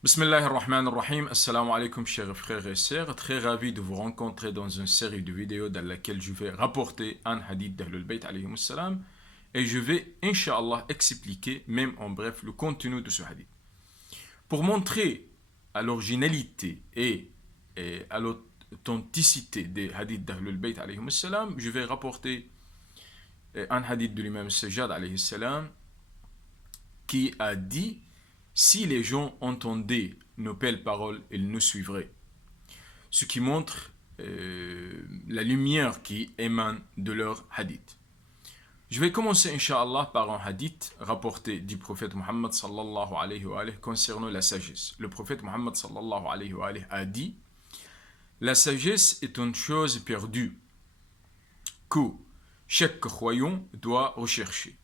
Bismillah ar-Rahman ar-Rahim, assalamu alaikum chers frères et sœurs, très ravi de vous rencontrer dans une série de vidéos dans laquelle je vais rapporter un hadith d'Ahlul Bayt alayhi salam et je vais, Inch'Allah, expliquer, même en bref, le contenu de ce hadith. Pour montrer à l'originalité et à l'authenticité des hadiths d'Ahlul Bayt alayhi salam, je vais rapporter un hadith de l'imam Sajjad alayhi salam qui a dit: si les gens entendaient nos belles paroles, ils nous suivraient. Ce qui montre la lumière qui émane de leur hadith. Je vais commencer, Inch'Allah, par un hadith rapporté du prophète Muhammad sallallahu alayhi wa alayhi concernant la sagesse. Le prophète Muhammad sallallahu alayhi wa alayhi a dit: la sagesse est une chose perdue que chaque croyant doit rechercher.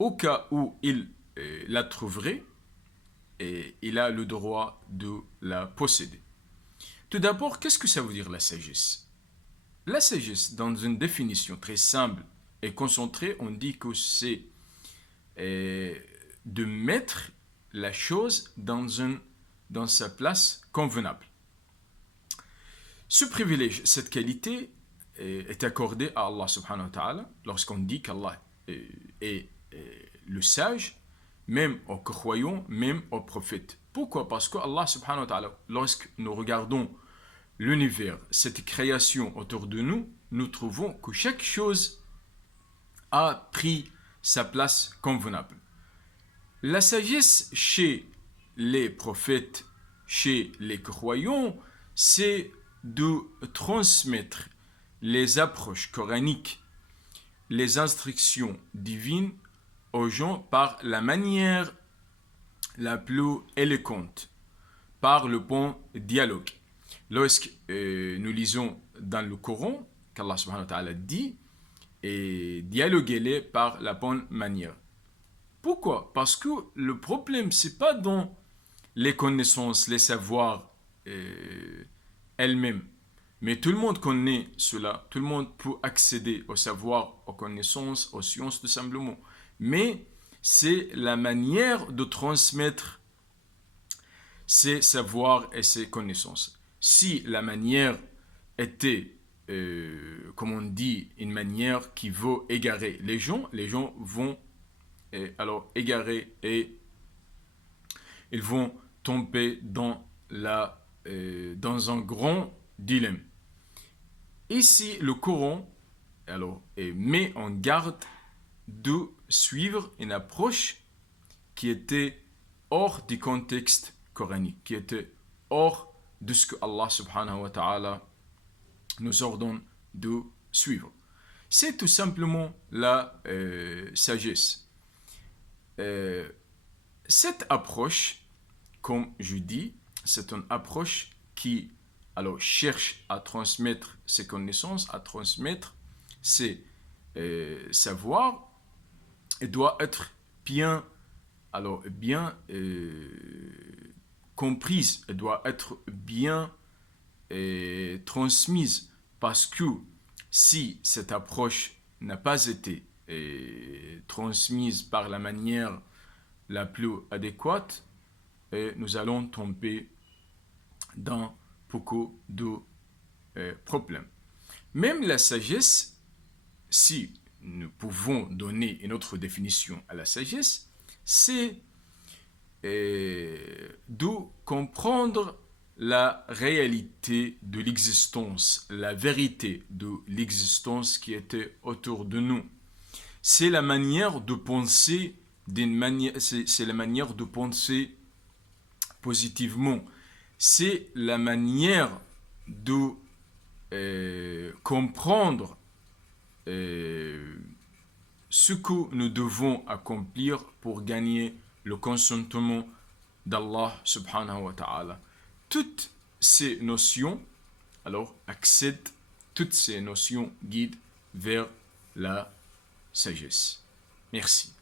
Au cas où il la trouverait, et il a le droit de la posséder. Tout d'abord, qu'est-ce que ça veut dire la sagesse? La sagesse, dans une définition très simple et concentrée, on dit que c'est de mettre la chose dans sa place convenable. Ce privilège, cette qualité est accordée à Allah subhanahu wa ta'ala lorsqu'on dit qu'Allah est le sage, même aux croyants, même aux prophètes. Pourquoi? Parce que Allah subhanahu wa ta'ala, lorsque nous regardons l'univers, cette création autour de nous, nous trouvons que chaque chose a pris sa place convenable. La sagesse chez les prophètes, chez les croyants, c'est de transmettre les approches coraniques, les instructions divines aux gens par la manière la plus éloquente, par le bon dialogue. Lorsque nous lisons dans le Coran qu'Allah subhanahu wa ta'ala dit, et dialoguez-les par la bonne manière. Pourquoi? Parce que le problème, c'est pas dans les connaissances, les savoirs elles-mêmes. Mais tout le monde connaît cela, tout le monde peut accéder au savoir, aux connaissances, aux sciences tout simplement. Mais c'est la manière de transmettre ces savoirs et ces connaissances. Si la manière était, comme on dit, une manière qui veut égarer les gens vont alors égarer et ils vont tomber dans un grand dilemme. Ici, le Coran met en garde de suivre une approche qui était hors du contexte coranique, qui était hors de ce que Allah subhanahu wa ta'ala nous ordonne de suivre. C'est tout simplement la sagesse. Cette approche, comme je dis, c'est une approche qui cherche à transmettre ses connaissances, à transmettre ses savoirs, et doit être bien comprise, elle doit être bien transmise, parce que si cette approche n'a pas été transmise par la manière la plus adéquate, nous allons tomber dans beaucoup de problèmes. Même la sagesse, si nous pouvons donner une autre définition à la sagesse, c'est de comprendre la réalité de l'existence, la vérité de l'existence qui était autour de nous. C'est la manière de penser c'est la manière de penser positivement. C'est la manière de comprendre ce que nous devons accomplir pour gagner le consentement d'Allah subhanahu wa ta'ala. Toutes ces notions accèdent, toutes ces notions guident vers la sagesse. Merci.